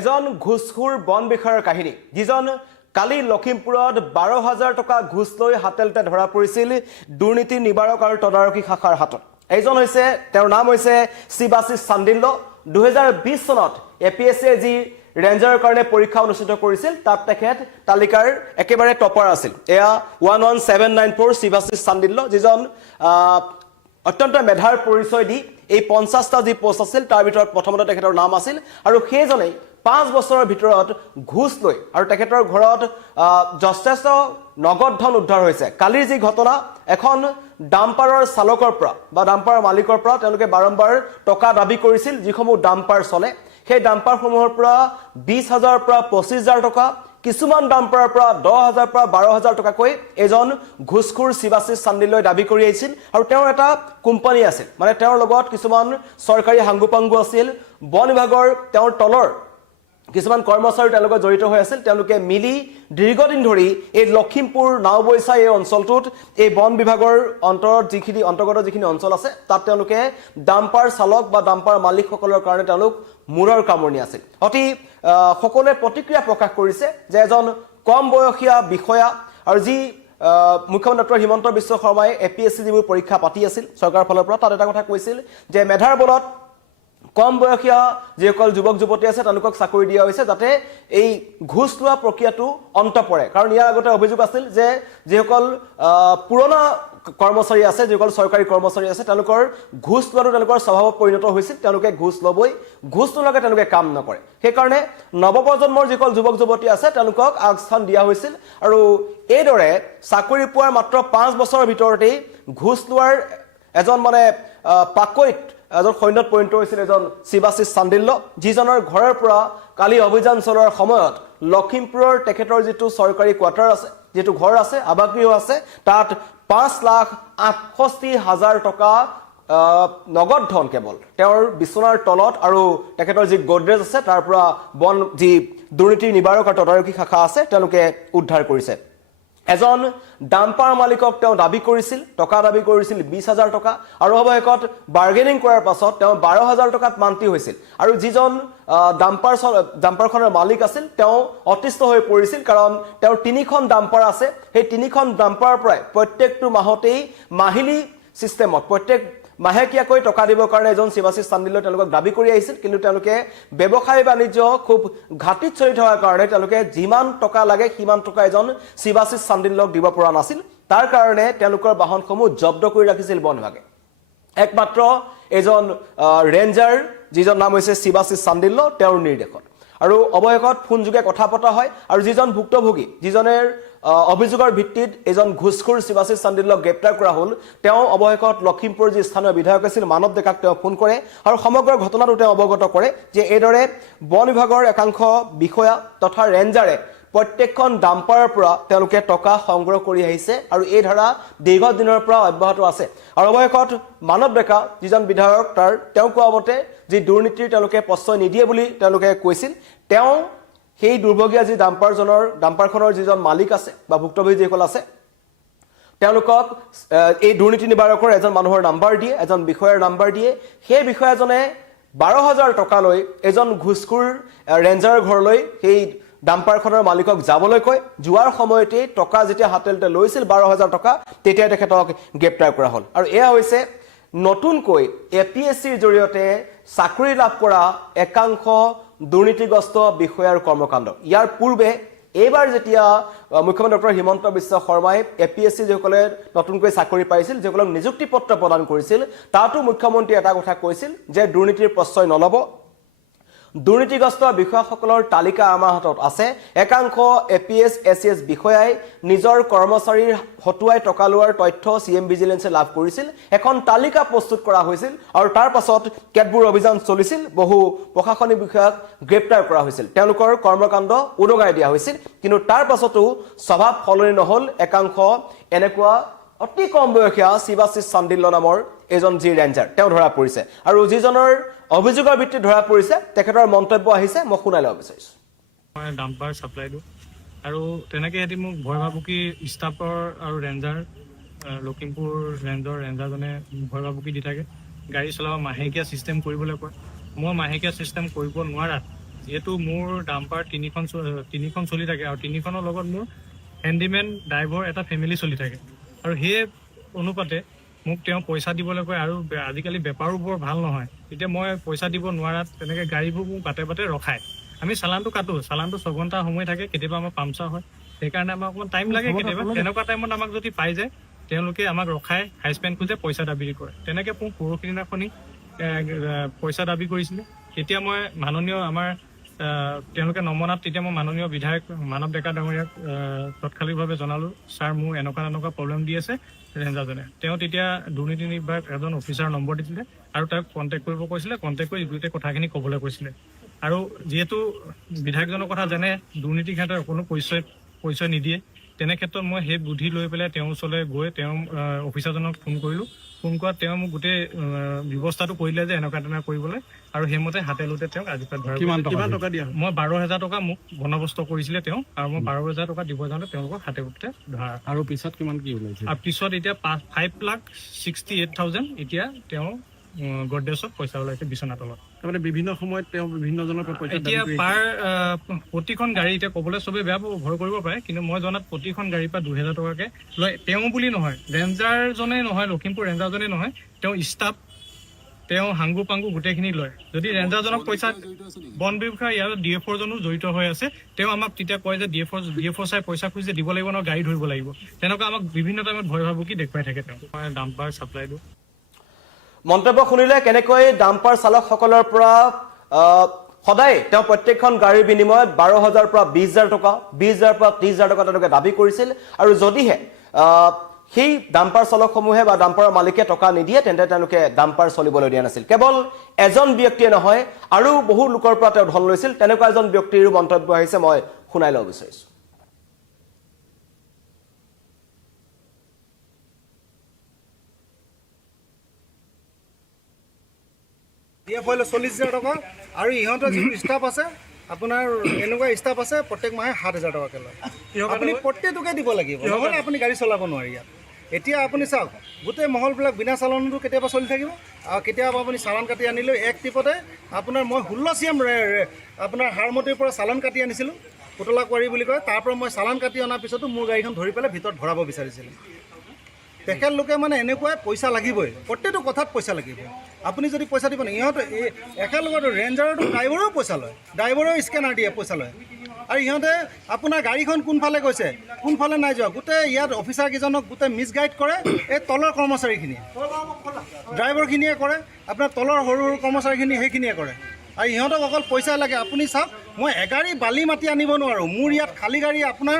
এজন ঘুষখোৰ বন বিষয়াৰ কাহিনী যিজন কালি লখিমপুৰত 12,000 টকা ঘুষ লৈ হাতেলতে ধৰা পৰিছিল দুৰ্নীতি নিবাৰক আৰু তদাৰকী শাখাৰ হাতত। এইজন হৈছে তেওঁৰ নাম হৈছে শিৱাশিষ চান্দিল্য। 2020 চনত APSC যি ৰেঞ্জাৰৰ কাৰণে পৰীক্ষা অনুষ্ঠিত কৰিছিল তাত তেখেত তালিকাৰ একেবাৰে টপাৰ আছিল। এয়া 11794 শিৱাশিষ চান্দিল্য যিজন অত্যন্ত মেধাৰ পৰিচয় দি এই 50টা যি পোষ্ট আছিল তাৰ ভিতৰত প্ৰথমতে তেখেতৰ নাম আছিল আৰু সেইজনেই 5 বছৰৰ ভিতৰত ঘুষ লৈ আৰু তেখেতৰ ঘৰত যথেষ্ট নগদ ধন উদ্ধাৰ হৈছে। কালিৰ যি ঘটনা এখন ডাম্পাৰৰ চালকৰ পৰা বা ডাম্পাৰৰ মালিকৰ পৰা তেওঁলোকে বাৰম্বাৰ টকা দাবী কৰিছিল যিসমূহ ডাম্পাৰ চলে সেই ডাম্পাৰসমূহৰ পৰা 20,000 পৰা 25,000 টকা কিছুমান ডাম্পাৰৰ পৰা 10,000 পৰা 12,000 টকাকৈ এজন ঘুষখোৰ শিৱাশিষ চান্দিল্যই দাবী কৰি আহিছিল আৰু তেওঁৰ এটা কোম্পানী আছিল মানে তেওঁৰ লগত কিছুমান চৰকাৰী হাংগুপাংগু আছিল বন বিভাগৰ তেওঁৰ তলৰ কিছুমান কৰ্মচাৰী তেওঁলোকে জড়িত হৈ আছিল। তেওঁলোকে মিলি দীৰ্ঘদিন ধৰি এই লখিমপুৰ নাওবৈচা এই অঞ্চলটোত এই বন বিভাগৰ অন্তৰ্গত যিখিনি অঞ্চল আছে তাত তেওঁলোকে ডাম্পাৰ চালক বা ডাম্পাৰ মালিকসকলৰ কাৰণে তেওঁলোক মূৰৰ কামৰণি আছিল। অতি সকলোৱে প্ৰতিক্ৰিয়া প্ৰকাশ কৰিছে যে এজন কম বয়সীয়া বিষয়া আৰু যি মুখ্যমন্ত্ৰী ডক্টৰ হিমন্ত বিশ্ব শৰ্মাই APSC যিবোৰ পৰীক্ষা পাতি আছিল চৰকাৰৰ ফালৰ পৰা তাত এটা কথা কৈছিল যে মেধাৰ বলত কম বয়সীয়া যিসকল যুৱক যুৱতী আছে তেওঁলোকক চাকৰি দিয়া হৈছে যাতে এই ঘুষ লোৱা প্ৰক্ৰিয়াটো অন্ত পৰে। কাৰণ ইয়াৰ আগতে অভিযোগ আছিল যে যিসকল পুৰণা কৰ্মচাৰী আছে যিসকল চৰকাৰী কৰ্মচাৰী আছে তেওঁলোকৰ ঘুষ লোৱাটো তেওঁলোকৰ স্বভাৱত পৰিণত হৈছিল। তেওঁলোকে ঘুষ ল'বই, ঘুষ নোলোৱাকৈ তেওঁলোকে কাম নকৰে। সেইকাৰণে নৱপ্ৰজন্মৰ যিসকল যুৱক যুৱতী আছে তেওঁলোকক আগস্থান দিয়া হৈছিল আৰু এইদৰে চাকৰি পোৱাৰ মাত্ৰ 5 বছৰৰ ভিতৰতেই ঘুষ লোৱাৰ এজন মানে পাকৈত এজন সৈন্যত পৰিণত হৈছিল এজন শিৱাশিষ চান্দিল্য যিজনৰ ঘৰৰ পৰা কালি অভিযান চলোৱাৰ সময়ত লখিমপুৰৰ তেখেতৰ যিটো চৰকাৰী কোৱাৰ্টাৰ আছে যিটো ঘৰ আছে আৱাসগৃহ আছে তাত 5,68,000 টকা নগদ ধন কেৱল তেওঁৰ বিচনাৰ তলত আৰু তেখেতৰ যি গডৰেজ আছে তাৰ পৰা বন যি দুৰ্নীতি নিবাৰক আৰু তদাৰকী শাখা আছে তেওঁলোকে উদ্ধাৰ কৰিছে। এজন ডাম্পাৰ মালিকক তেওঁ দাবী কৰিছিল টকা দাবী কৰিছিল 20,000 টকা আৰু অৱশেষত বাৰ্গেনিং কৰাৰ পাছত তেওঁ 12,000 টকাত মান্তি হৈছিল আৰু যিজন ডাম্পাৰখনৰ মালিক আছিল তেওঁ অতিষ্ঠ হৈ পৰিছিল কাৰণ তেওঁৰ 3খন ডাম্পাৰ আছে। সেই 3খন ডাম্পাৰৰ পৰাই প্ৰত্যেকটো মাহতেই মাহিলী চিষ্টেমত প্ৰত্যেক মাহেকীয়াকৈ টকা দিবৰ কাৰণে এজন শিৱাশিষ চান্দিল্য তেওঁলোকক দাবী কৰি আহিছিল কিন্তু তেওঁলোকে ব্যৱসায় বাণিজ্য খুব ঘাটিত চলি থকাৰ কাৰণে তেওঁলোকে যিমান টকা লাগে সিমান টকা এজন শিৱাশিষ চান্দিল্যক দিব পৰা নাছিল। তাৰ কাৰণে তেওঁলোকৰ বাহনসমূহ জব্দ কৰি ৰাখিছিল বন বিভাগে। একমাত্ৰ এজন ৰেঞ্জাৰ যিজন নাম হৈছে শিৱাশিষ চান্দিল্য তেওঁৰ নিৰ্দেশত আৰু অৱশেষত ফোনযোগে কথা পতা হয় আৰু যিজন ভুক্তভোগী যিজনৰ অভিযোগৰ ভিত্তিত এজন ঘুষখোৰ শিৱাশিষ চান্দিল্যক গ্ৰেপ্তাৰ কৰা হ'ল তেওঁ অৱশেষত লখিমপুৰ যি স্থানীয় বিধায়ক আছিল মানৱ ডেকাক তেওঁ ফোন কৰে আৰু সমগ্ৰ ঘটনাটো তেওঁ অৱগত কৰে যে এইদৰে বন বিভাগৰ একাংশ বিষয়া তথা ৰেঞ্জাৰে প্ৰত্যেকখন ডাম্পাৰৰ পৰা তেওঁলোকে টকা সংগ্ৰহ কৰি আহিছে আৰু এই ধাৰা দীৰ্ঘদিনৰ পৰা অব্যাহত আছে। আৰু অৱশেষত মানৱ ডেকা যিজন বিধায়ক তেওঁ কোৱা মতে যি দুৰ্নীতিৰ তেওঁলোকে প্ৰশ্ৰয় নিদিয়ে বুলি তেওঁলোকে কৈছিল তেওঁ সেই দুৰ্ভগীয়া যি ডাম্পাৰখনৰ যিজন মালিক আছে বা ভুক্তভোগী যিসকল আছে তেওঁলোকক এই দুৰ্নীতি নিবাৰকৰ এজন মানুহৰ নাম্বাৰ দিয়ে এজন বিষয়াৰ নাম্বাৰ দিয়ে। সেই বিষয়াজনে 12,000 টকা লৈ এজন ঘুষখোৰ ৰেঞ্জাৰৰ ঘৰলৈ সেই ডাম্পাৰখনৰ মালিকক যাবলৈ কয়। যোৱাৰ সময়তে টকা যেতিয়া হাতেলতে লৈছিল 12,000 টকা তেতিয়া তেখেতক গ্ৰেপ্তাৰ কৰা হ'ল আৰু এয়া হৈছে নতুনকৈ APSCৰ জৰিয়তে চাকৰি লাভ কৰা একাংশ দুৰ্নীতিগ্ৰস্ত বিষয়াৰ কৰ্মকাণ্ড। ইয়াৰ পূৰ্বে এইবাৰ যেতিয়া মুখ্যমন্ত্ৰী ডক্টৰ হিমন্ত বিশ্ব শৰ্মাই APSC যিসকলে নতুনকৈ চাকৰি পাইছিল যিসকলক নিযুক্তি পত্ৰ প্ৰদান কৰিছিল তাতো মুখ্যমন্ত্ৰীয়ে এটা কথা কৈছিল যে দুৰ্নীতিৰ প্ৰশ্ৰয় নল'ব। দুৰ্নীতিগ্ৰস্ত বিষয়াসকলৰ তালিকা আমাৰ হাতত আছে। একাংশ APS SCS বিষয়াই নিজৰ কৰ্মচাৰীৰ হতুৱাই টকা লোৱাৰ তথ্য CM ভিজিলেন্সে লাভ কৰিছিল। এখন তালিকা প্ৰস্তুত কৰা হৈছিল আৰু তাৰ পাছত কেতবোৰ অভিযান চলিছিল বহু প্ৰশাসনিক বিষয়াক গ্ৰেপ্তাৰ কৰা হৈছিল তেওঁলোকৰ কৰ্মকাণ্ড উদঙাই দিয়া হৈছিল কিন্তু তাৰ পাছতো স্বভাৱ সলনি নহ'ল। একাংশ এনেকুৱা অতি কম বয়সীয়া শিৱাশিষ চান্দিল্য নামৰ এজন যি ৰেঞ্জাৰ তেওঁ ধৰা পৰিছে আৰু যিজনৰ অভিযোগৰ ভিত্তিত ধৰা পৰিছে তেখেতৰ মন্তব্য আহিছে মই শুনাই ল'ব বিচাৰিছোঁ। মই ডাম্পাৰ ছাপ্লাই দিওঁ আৰু তেনেকৈ সিহঁতি মোক ভয় ভাবুকি ষ্টাফৰ আৰু ৰেঞ্জাৰ লখিমপুৰ ৰেঞ্জাৰজনে ভয় ভাবুকি দি থাকে গাড়ী চলাব মাহেকীয়া চিষ্টেম কৰিবলৈ কয়। মই মাহেকীয়া চিষ্টেম কৰিব নোৱাৰাত যিহেতু মোৰ ডাম্পাৰ তিনিখন চলি থাকে আৰু তিনিখনৰ লগত মোৰ হেণ্ডিমেন ড্ৰাইভৰ এটা ফেমিলি চলি থাকে আৰু সেই অনুপাতে মোক তেওঁ পইচা দিবলৈ কয় আৰু আজিকালি বেপাৰো বৰ ভাল নহয়। এতিয়া মই পইচা দিব নোৱাৰাত তেনেকৈ গাড়ীবোৰ মোক বাটে বাটে ৰখায়। আমি চালানটো কাটো, চালানটো 6 ঘণ্টা সময় থাকে, কেতিয়াবা আমাৰ পামচাৰ হয়, সেইকাৰণে আমাক অকণমান টাইম লাগে কেতিয়াবা। তেনেকুৱা টাইমত আমাক যদি পাই যায় তেওঁলোকে আমাক ৰখাই হাইচপেণ্ড খোজে, পইচা দাবী কৰে। তেনেকৈ মোক পৰহি দিনাখনি পইচা দাবী কৰিছিলে। তেতিয়া মই মাননীয় আমাৰ তেওঁলোকে নমনাত তেতিয়া মই মাননীয় বিধায়ক মানৱ ডেকা ডাঙৰীয়াক তৎকালিকভাৱে জনালোঁ, ছাৰ মোৰ এনেকুৱা প্ৰব্লেম দি আছে ৰেঞ্জাৰজনে। তেওঁ তেতিয়া দুৰ্নীতি বিভাগ এজন অফিচাৰ নম্বৰ দিছিলে আৰু তেওঁক কণ্টেক্ট কৰিব কৈছিলে, কণ্টেক্ট কৰি গোটেই কথাখিনি ক'বলৈ কৈছিলে। আৰু যিহেতু বিধায়কজনৰ কথা জানে, দুৰ্নীতি ক্ষেত্ৰত কোনো পৰিচয় নিদিয়ে, তেনে ক্ষেত্ৰত মই সেই বুদ্ধি লৈ পেলাই তেওঁৰ ওচৰলৈ গৈ তেওঁ অফিচাৰজনক ফোন কৰিলোঁ। ফোন কৰাত তেওঁ মোক গোটেই ব্যৱস্থাটো কৰিলে যে এনেকুৱা কৰিবলৈ, আৰু সেইমতে হাতে লোতে তেওঁক আজি ধৰা। কিমান টকা দিয়া? মই 12,000 টকা মোক বন্দবস্ত কৰিছিলে তেওঁ, আৰু মই 12,000 টকা দিব যাওঁতে তেওঁলোকক হাতে লোতে ধৰা। আৰু পিছত কিমান কি ওলাইছে? আৰু পিছত এতিয়া 5,68,000 এতিয়া তেওঁ গডৰেজত পইচা ওলাইছে বিচনা তলত। তাৰমানে বিভিন্ন সময়ত তেওঁ বিভিন্নজনৰ পৰা পইচা এতিয়া প্ৰতিখন গাড়ী, এতিয়া ক'বলৈ চবেই বেয়া ভয় কৰিব পাৰে, কিন্তু মই জনাত প্ৰতিখন গাড়ীৰ পৰা 2,000 টকাকৈ লয়। তেওঁ বুলি নহয়, ৰেঞ্জাৰজনে নহয়, লখিমপুৰ ৰেঞ্জাৰজনে নহয়, তেওঁ ষ্টাফ, তেওঁ হাংগু পাংগু গোটেইখিনি লয়। যদি ৰেঞ্জাৰজনক পইচা বন ব্যৱসায় ইয়াৰ DFO জনো জড়িত হৈ আছে, তেওঁ আমাক তেতিয়া কয় যে DFO চাই পইচা খুজিছে দিব লাগিব ন, গাড়ী ধৰিব লাগিব, তেনেকুৱা আমাক বিভিন্ন টাইমত ভয় ভাবুকি দেখুৱাই থাকে। তেওঁ মই ডাম্পাৰ চাপ্লাই দিওঁ। মন্তব্য শুনিলে কেনেকৈ ডাম্পাৰ চালকসকলৰ পৰা সদায় তেওঁ প্ৰত্যেকখন গাড়ীৰ বিনিময়ত 12,000 পৰা 20,000 টকা, 20,000 পৰা 30,000 টকা তেওঁলোকে দাবী কৰিছিল। আৰু যদিহে সেই ডাম্পাৰ চালকসমূহে বা ডাম্পাৰৰ মালিকে টকা নিদিয়ে তেন্তে তেওঁলোকে ডাম্পাৰ চলিবলৈ দিয়া নাছিল। কেৱল এজন ব্যক্তিয়ে নহয়, আৰু বহু লোকৰ পৰা তেওঁ ধন লৈছিল। তেনেকুৱা এজন ব্যক্তিৰো মন্তব্য আহিছে, মই শুনাই ল'ব বিচাৰিছোঁ। DFO 40,000 টকা, আৰু ইহঁতৰ যিটো ষ্টাফ আছে আপোনাৰ এনেকুৱা ষ্টাফ আছে প্ৰত্যেক মাহে 7,000 টকাকৈ লয়। আপুনি প্ৰত্যেকটোকে দিব লাগিব, নহ'লে আপুনি গাড়ী চলাব নোৱাৰি ইয়াত। এতিয়া আপুনি চাওক, গোটেই মহলবিলাক বিনা চালানতো কেতিয়াবা চলি থাকিব, আৰু কেতিয়াবা আপুনি চালান কাটি আনিলেও এক টিপতে আপোনাৰ মই 16 CM আপোনাৰ হাৰমতিৰ পৰা চালান কাটি আনিছিলোঁ, পুতলা কোৱাৰী বুলি কয়। তাৰ পৰা মই চালান কাটি অনাৰ পিছতো মোৰ গাড়ীখন ধৰি পেলাই ভিতৰত ভৰাব বিচাৰিছিলোঁ। তেখেতলোকে মানে এনেকুৱাই পইচা লাগিবই, প্ৰত্যেকটো কথাত পইচা লাগিব। আপুনি যদি পইচা দিব নাই, ইহঁতে একেলগতে ৰেঞ্জাৰতো ড্ৰাইভাৰেও পইচা লয়, ড্ৰাইভাৰেও স্কেনাৰ দিয়ে পইচা লয়। আৰু ইহঁতে আপোনাৰ গাড়ীখন কোনফালে গৈছে কোনফালে নাই যোৱা, গোটেই ইয়াত অফিচাৰকেইজনক গোটেই মিছগাইড কৰে। এই তলৰ কৰ্মচাৰীখিনিয়ে, ড্ৰাইভাৰখিনিয়ে কৰে, আপোনাৰ তলৰ সৰু সৰু কৰ্মচাৰীখিনি সেইখিনিয়ে কৰে। আৰু ইহঁতক অকল পইচা লাগে। আপুনি চাওক, মই এগাড়ী বালি মাটি আনিব নোৱাৰোঁ, মোৰ ইয়াত খালী গাড়ী আপোনাৰ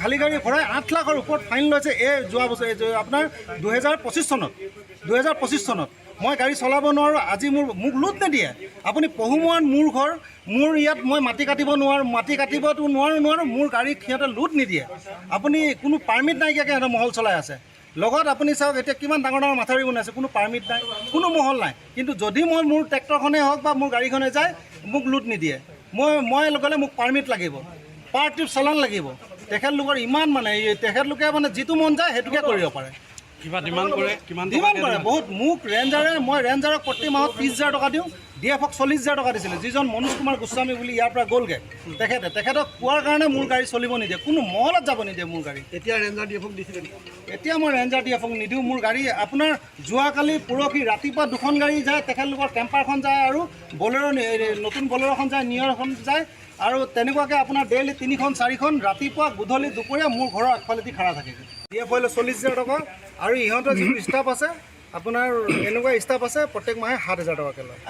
খালী গাড়ী ভৰাই 8 লাখৰ ওপৰত ফাইন লৈছে। এই যোৱা বছৰ আপোনাৰ 2025 চনত মই গাড়ী চলাব নোৱাৰোঁ। আজি মোক লোড নিদিয়ে। আপুনি পহুমুৱাত মোৰ ঘৰ, মোৰ ইয়াত মই মাটি কাটিব নোৱাৰোঁ, মাটি কাটিবতো নোৱাৰোঁ, মোৰ গাড়ীক সিহঁতে লোড নিদিয়ে। আপুনি কোনো পাৰ্মিট নাইকিয়াকৈ সিহঁতে মহল চলাই আছে। লগত আপুনি চাওক, এতিয়া কিমান ডাঙৰ ডাঙৰ মাথাউৰি বনাইছে, কোনো পাৰ্মিট নাই, কোনো মহল নাই। কিন্তু যদি মোৰ ট্ৰেক্টৰখনেই হওক বা মোৰ গাড়ীখনে যায়, মোক লোড নিদিয়ে। মই গ'লে মোক পাৰ্মিট লাগিব, পাৰ ট্ৰিপ চালান লাগিব। তেখেতলোকৰ ইমান মানে তেখেতলোকে মানে যিটো মন যায় সেইটোকে কৰিব পাৰে। কিবা ডিমাণ্ড কৰে বহুত। মোক মই ৰেঞ্জাৰক প্ৰতি মাহত 30,000 টকা দিওঁ, DFOক 40,000 টকা দিছিলে। যিজন মনোজ কুমাৰ গোস্বামী বুলি ইয়াৰ পৰা গ'লগৈ, তেখেতক কোৱাৰ কাৰণে মোৰ গাড়ী চলিব নিদিয়ে, কোনো মহলত যাব নিদিয়ে মোৰ গাড়ী। এতিয়া ৰেঞ্জাৰ DFOক দিছিলে, এতিয়া মই ৰেঞ্জাৰ DFOক নিদিওঁ। মোৰ গাড়ী আপোনাৰ যোৱাকালি পৰহি ৰাতিপুৱা 2খন গাড়ী যায়, তেখেতলোকৰ কেম্পাৰখন যায়, আৰু বলেৰ' নতুন বলেৰ'খন যায়, নিয়ৰখন যায়, আৰু তেনেকুৱাকৈ আপোনাৰ ডেইলি 3খন 4খন ৰাতিপুৱা গধূলি দুপৰীয়া মোৰ ঘৰৰ আগফালেদি খাৰা থাকে। DFO 40,000 টকা, আৰু ইহঁতৰ যিটো ষ্টাফ আছে আপোনাৰ এনেকুৱা ষ্টাফ আছে প্ৰত্যেক মাহে 7,000 টকাকৈ লয়।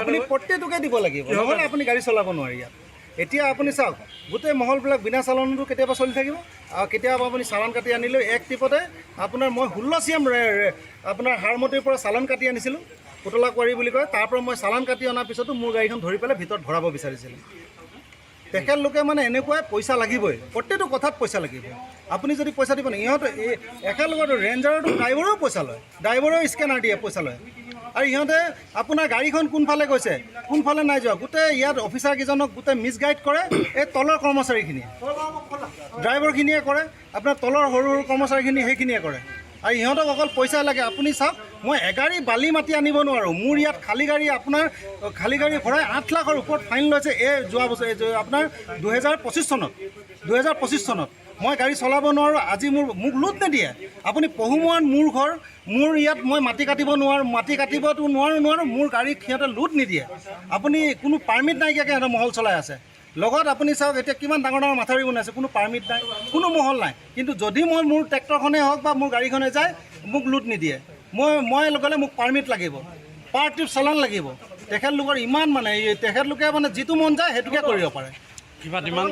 আপুনি প্ৰত্যেকটোকে দিব লাগিব, নহ'লে আপুনি গাড়ী চলাব নোৱাৰি ইয়াত। এতিয়া আপুনি চাওক, গোটেই মহলবিলাক বিনা চালানতো কেতিয়াবা চলি থাকিব, আৰু কেতিয়াবা আপুনি চালান কাটি আনিলেও এক টিপতে আপোনাৰ মই 16 CM আপোনাৰ হাৰমতিৰ পৰা চালান কাটি আনিছিলোঁ, পুতলা কোৱাৰী বুলি কয়। তাৰ পৰা মই চালান কাটি অনাৰ পিছতো মোৰ গাড়ীখন ধৰি পেলাই ভিতৰত ভৰাব বিচাৰিছিলোঁ। তেখেতলোকে মানে এনেকুৱাই পইচা লাগিবই, প্ৰত্যেকটো কথাত পইচা লাগিব। আপুনি যদি পইচা দিব নাই, ইহঁতে একেলগতে ৰেঞ্জাৰতো ড্ৰাইভাৰেও পইচা লয়, ড্ৰাইভাৰেও স্কেনাৰ দিয়ে পইচা লয়। আৰু ইহঁতে আপোনাৰ গাড়ীখন কোনফালে গৈছে কোনফালে নাই যোৱা, গোটেই ইয়াত অফিচাৰকেইজনক গোটেই মিছগাইড কৰে। এই তলৰ কৰ্মচাৰীখিনিয়ে, ড্ৰাইভাৰখিনিয়ে কৰে, আপোনাৰ তলৰ সৰু সৰু কৰ্মচাৰীখিনি সেইখিনিয়ে কৰে। আৰু ইহঁতক অকল পইচা লাগে। আপুনি চাওক, মই এগাড়ী বালি মাটি আনিব নোৱাৰোঁ। মোৰ ইয়াত খালী গাড়ী আপোনাৰ খালী গাড়ী ভৰাই 8 লাখৰ ওপৰত ফাইন লৈছে যোৱা বছৰ আপোনাৰ 2025 চনত মই গাড়ী চলাব নোৱাৰোঁ। আজি মোক লোড নিদিয়ে। আপুনি পহুমুৱাত মোৰ ঘৰ, মোৰ ইয়াত মই মাটি কাটিব নোৱাৰোঁ, মাটি কাটিবতো নোৱাৰোঁ, মোৰ গাড়ী সিহঁতে লোড নিদিয়ে। আপুনি কোনো পাৰ্মিট নাইকিয়াকৈ সিহঁতে মহল চলাই আছে। লগত আপুনি চাওক এতিয়া কিমান ডাঙৰ ডাঙৰ মাথাউৰি বনাইছে, কোনো পাৰ্মিট নাই, কোনো মহল নাই। কিন্তু যদি মোৰ ট্ৰেক্টৰখনেই হওক বা মোৰ গাড়ীখনে যায়, মোক লোড নিদিয়ে। মই গ'লে মোক পাৰ্মিট লাগিব, পাৰ ট্ৰিপ চালান লাগিব। তেখেতলোকৰ ইমান মানে তেখেতলোকে মানে যিটো মন যায় সেইটোকে কৰিব পাৰে। ডিমাণ্ড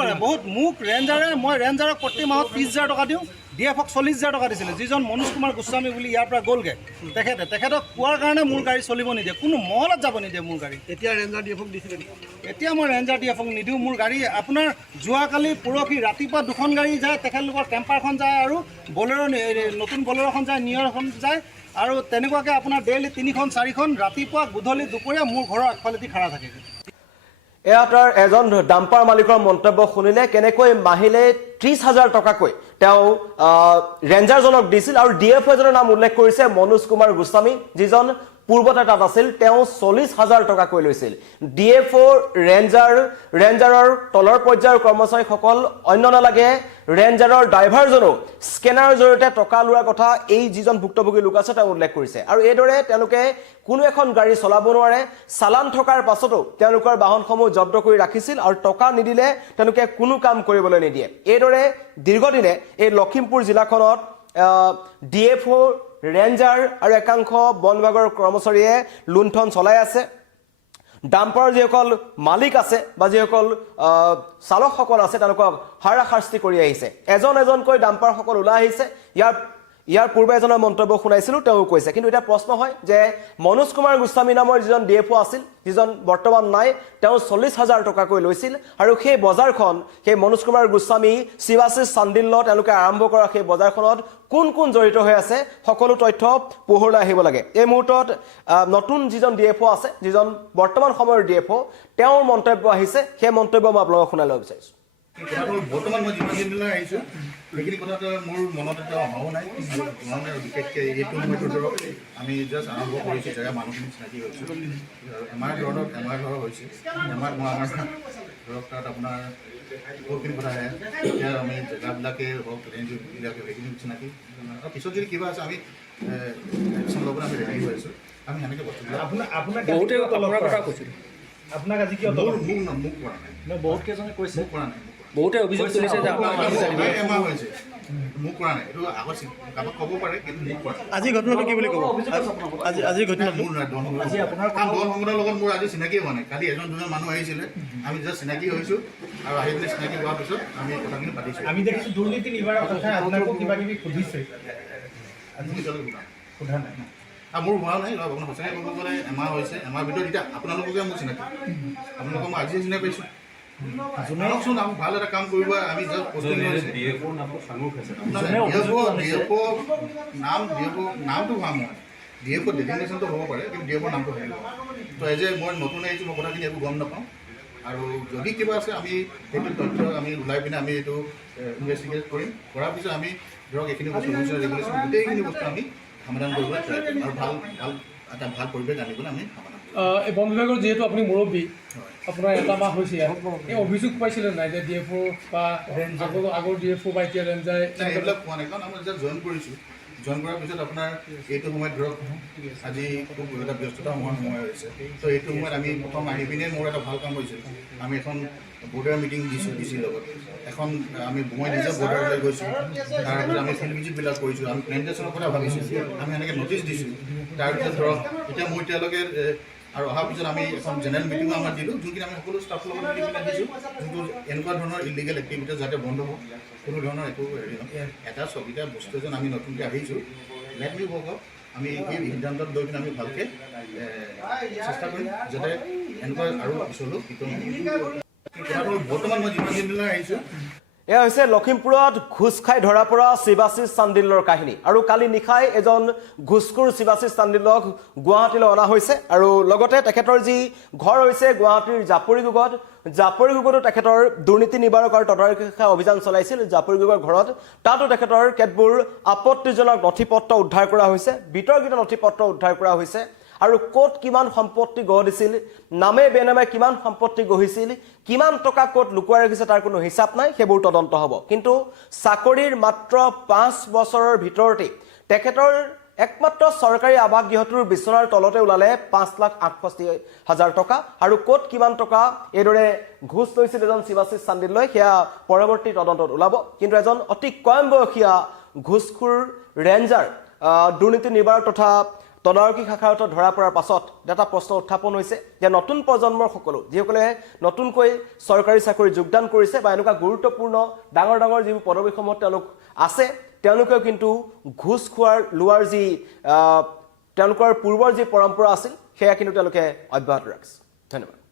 কৰে বহুত। মোক মই ৰেঞ্জাৰক প্ৰতি মাহত 30,000 টকা দিওঁ। DFক 40,000 টকা দিছিলে। যিজন মনোজ কুমাৰ গোস্বামী বুলি ইয়াৰ পৰা গ'লগৈ, তেখেতক কোৱাৰ কাৰণে মোৰ গাড়ী চলিব নিদিয়ে, কোনো মহলত যাব নিদিয়ে মোৰ গাড়ী। এতিয়া ৰেঞ্জাৰ DFক দিছিলে নেকি? এতিয়া মই ৰেঞ্জাৰ DFক নিদিওঁ। মোৰ গাড়ী আপোনাৰ যোৱাকালি পৰহি ৰাতিপুৱা 2খন গাড়ী যায়, তেখেতলোকৰ কেম্পাৰখন যায় আৰু বলেৰ' নতুন বলেৰ'খন যায়, নিয়ৰখন যায় আৰু তেনেকুৱাকৈ আপোনাৰ ডেইলি 3খন 4খন ৰাতিপুৱা গধূলি দুপৰীয়া মোৰ ঘৰৰ আগফালেদি খাৰা থাকে। এয়া তাৰ এজন ডাম্পাৰ মালিকৰ মন্তব্য শুনিলে কেনেকৈ মাহিলে 30,000 টকাকৈ তেওঁ ৰেঞ্জাৰজনক দিছিল। আৰু DF এজনৰ নাম উল্লেখ কৰিছে মনোজ কুমাৰ গোস্বামী, যিজন পূৰ্বতে তাত আছিল। তেওঁ 40,000 টকাকৈ লৈছিল। DFৰ ৰেঞ্জাৰৰ তলৰ পৰ্যায়ৰ কৰ্মচাৰীসকল অন্য নালাগে, ৰেঞ্জাৰৰ ড্ৰাইভাৰজনো স্কেনাৰৰ জৰিয়তে টকা লোৱাৰ কথা এই যিজন ভুক্তভোগী লোক আছে তেওঁ উল্লেখ কৰিছে। আৰু এইদৰে তেওঁলোকে কোনো এখন গাড়ী চলাব নোৱাৰে। চালান থকাৰ পাছতো তেওঁলোকৰ বাহনসমূহ জব্দ কৰি ৰাখিছিল আৰু টকা নিদিলে তেওঁলোকে কোনো কাম কৰিবলৈ নিদিয়ে। এইদৰে দীৰ্ঘদিনে এই লখিমপুৰ জিলাখনত DFO, ৰেঞ্জাৰ আৰু একাংশ বন বিভাগৰ কৰ্মচাৰীয়ে লুণ্ঠন চলাই আছে। ডাম্পাৰৰ যিসকল মালিক আছে বা যিসকল চালকসকল আছে তেওঁলোকক হাৰাশাস্তি কৰি আহিছে। এজনকৈ ডাম্পাৰসকল ওলাই আহিছে। ইয়াৰ পূৰ্বে এজনৰ মন্তব্য শুনাইছিলোঁ, তেওঁ কৈছে। কিন্তু এতিয়া প্ৰশ্ন হয় যে মনোজ কুমাৰ গোস্বামী নামৰ যিজন DFO আছিল, যিজন বৰ্তমান নাই, তেওঁ 40,000 টকাকৈ লৈছিল। আৰু সেই বজাৰখন, সেই মনোজ কুমাৰ গোস্বামী শিৱাশিষ চান্দিল্য তেওঁলোকে আৰম্ভ কৰা সেই বজাৰখনত কোন জড়িত হৈ আছে সকলো তথ্য পোহৰলৈ আহিব লাগে। এই মুহূৰ্তত নতুন যিজন DFO আছে, যিজন বৰ্তমান সময়ৰ DFO, তেওঁৰ মন্তব্য আহিছে। সেই মন্তব্য মই আপোনালোকক শুনাই ল'ব বিচাৰিছোঁ। বৰ্তমান মই যিমান দিনলৈ আহিছোঁ সেইখিনি কথাটো মোৰ মনত এটা অহাও নাই। মানে বিশেষকৈ এইটো সময়টো ধৰক আমি জাষ্ট আৰম্ভ কৰিছোঁ, জেগা মানুহখিনি চিনাকি হৈছোঁ। এমাৰ ঘৰৰ হৈছে, এমাৰ আমাৰ ধৰক তাত আপোনাৰ বহুতখিনি কথা আহে। এতিয়া আমি জেগাবিলাকে হওক, ৰেঞ্জবিলাকে সেইখিনি চিনাকি। আৰু পিছত যদি কিবা আছে আমি একশ্যন ল'বলৈ আমি ৰেডি হৈ আছোঁ। আমি সেনেকৈ বস্তুবিলাক আপোনাক আজি কিয় মোক কৰা নাই, বহুত কেইজনে কৈছে, মোক কৰা নাই, বহুতে অভিযোগ তুলিছে যে এমাহ হৈছে মোক কৰা নাই। এইটো আগত কাৰোবাক ক'ব পাৰে, কিন্তু মোক কৰা নাই। আজি ঘটনাটো কি বুলি ক'ব? আজি ঘটনাটো মোৰ নাই, দল সংগঠনৰ লগত মোৰ আজি চিনাকি হোৱা নাই। কালি 1-2জন মানুহ আহিছিলে, আমি জাষ্ট চিনাকি হৈছোঁ আৰু আহি পিনে চিনাকি হোৱাৰ পিছত আমি কথাখিনি পাতিছোঁ। আমি দেখিছোঁ দুৰ্নীতি নিবাৰক কথা আপোনাকো কিবা কিবি সুধিছে, আজি এতিয়ালৈকে সোধা নাই। আৰু মোৰ হোৱা নাই। আপোনাৰ সঁচাকৈ ক'ব গ'লে এমাহ হৈছে। এমাহৰ ভিতৰত এতিয়া আপোনালোককে মোৰ চিনাকি, আপোনালোকক মই আজিয়ে চিনাকি পাইছোঁ। জনাওকচোন, আমি ভাল এটা কাম কৰিব। আমি জাষ্ট পষ্টিং হৈছে নামটো ভাল নহয়। DFO ডেজিগনেশ্যনটো হ'ব পাৰে, কিন্তু DFO নামটো হেৰি নহয়। তো এজ এ মই নতুন আহিছোঁ, মই কথাখিনি একো গম নাপাওঁ। আৰু যদি কিবা আছে আমি সেইটো তথ্য আমি ওলাই পিনে আমি এইটো ইনভেষ্টিগেট কৰিম। কৰাৰ পিছত আমি ধৰক এইখিনি বস্তু ৰেগুলেশ্যন গোটেইখিনি বস্তু আমি সমাধান কৰিবলৈ ট্ৰাই কৰিম আৰু এটা ভাল পৰিৱেশ আনিবলৈ আমি সমাধান কৰিম। এই বন বিভাগৰ যিহেতু আপুনি মুৰব্বী, আপোনাৰ এটা মাহ হৈছে ইয়াত, এই অভিযোগ পাইছিলে নাই যে DFO বা আগৰ DFO বা এতিয়া ৰেঞ্জাৰ এইবিলাক পোৱা নাই, কাৰণ আমি যেতিয়া জইন কৰিছোঁ, জইন কৰাৰ পিছত আপোনাৰ এইটো সময়ত ধৰক আজি খুব এটা ব্যস্ততা সময় হৈছে। তো এইটো সময়ত আমি প্ৰথম আহি পিনে মোৰ এটা ভাল কাম হৈছিল। আমি এখন বৰ্ডাৰ মিটিং দিছোঁ DCৰ লগত। এখন মই নিজে বৰ্ডাৰলৈ গৈছোঁ। তাৰপিছত আমি ফিল্ড ভিজিটবিলাক কৰিছোঁ। আমি প্লেণ্টেশ্যনৰ কথা ভাবিছোঁ। আমি এনেকৈ নটিচ দিছোঁ। তাৰপিছত ধৰক এতিয়া মই এতিয়ালৈকে আৰু অহাৰ পিছত আমি এখন জেনেৰেল মিটিঙো আমাৰ দিলোঁ, যোনখিনি আমি সকলো ষ্টাফৰ লগত মিলি পিনে দিছোঁ, যোনটো এনেকুৱা ধৰণৰ ইলিগেল এক্টিভিটিজ যাতে বন্ধ হওক, কোনো ধৰণৰ একো হেৰি নহয়। এটা চকীটা বস্তু এজন আমি নতুনকৈ আহিছোঁ, লেট মি ৱৰ্ক আউট। আমি এই সিদ্ধান্তত লৈ পিনে আমি ভালকৈ চেষ্টা কৰিম যাতে এনেকুৱা আৰু পিছলৈ কথাটো বৰ্তমান মই যিমান দিনলৈ আহিছোঁ এয়া হৈছে লখিমপুৰত ঘুষ খাই ধৰা পৰা শিৱাশিষ চান্দিলৰ কাহিনী আৰু কালি নিশাই এজন ঘুষখোৰ শিৱাশিষ চান্দিলক গুৱাহাটীলৈ অনা হৈছে আৰু লগতে তেখেতৰ যি ঘৰ হৈছে গুৱাহাটীৰ জাপৰিগুগতো তেখেতৰ দুৰ্নীতি নিবাৰক আৰু তদাৰকী শাখাই অভিযান চলাইছিল জাপৰিগুগৰ ঘৰত তাতো তেখেতৰ কেতবোৰ আপত্তিজনক নথিপত্ৰ উদ্ধাৰ কৰা হৈছে বিতৰ্কিত নথিপত্ৰ উদ্ধাৰ কৰা হৈছে আৰু ক'ত কিমান সম্পত্তি গঢ় দিছিল নামে বেনামে কিমান সম্পত্তি গঢ়িছিল কিমান টকা ক'ত লুকুৱাই ৰাখিছে তাৰ কোনো হিচাপ নাই সেইবোৰ তদন্ত হ'ব কিন্তু চাকৰিৰ মাত্ৰ 5 বছৰৰ ভিতৰতে তেখেতৰ একমাত্ৰ চৰকাৰী আৱাসগৃহটোৰ বিচনাৰ তলতে ওলালে 5,68,000 টকা আৰু ক'ত কিমান টকা এইদৰে ঘুষ লৈছিল এজন শিৱাশিষ চান্দিললৈ সেয়া পৰৱৰ্তী তদন্তত ওলাব কিন্তু এজন অতি কম বয়সীয়া ঘুষখোৰ ৰেঞ্জাৰ দুৰ্নীতি নিবাৰক তথা তদাৰকী শাখাৰ ধৰা পৰাৰ পাছত এটা প্ৰশ্ন উত্থাপন হৈছে যে নতুন প্ৰজন্মৰ সকলো যিসকলে নতুনকৈ চৰকাৰী চাকৰি যোগদান কৰিছে বা এনেকুৱা গুৰুত্বপূৰ্ণ ডাঙৰ ডাঙৰ যিবোৰ পদবীসমূহত তেওঁলোক আছে তেওঁলোকেও কিন্তু ঘুষ খোৱাৰ লোৱাৰ যি তেওঁলোকৰ পূৰ্বৰ যি পৰম্পৰা আছিল সেয়া কিন্তু তেওঁলোকে অব্যাহত ৰাখিছে ধন্যবাদ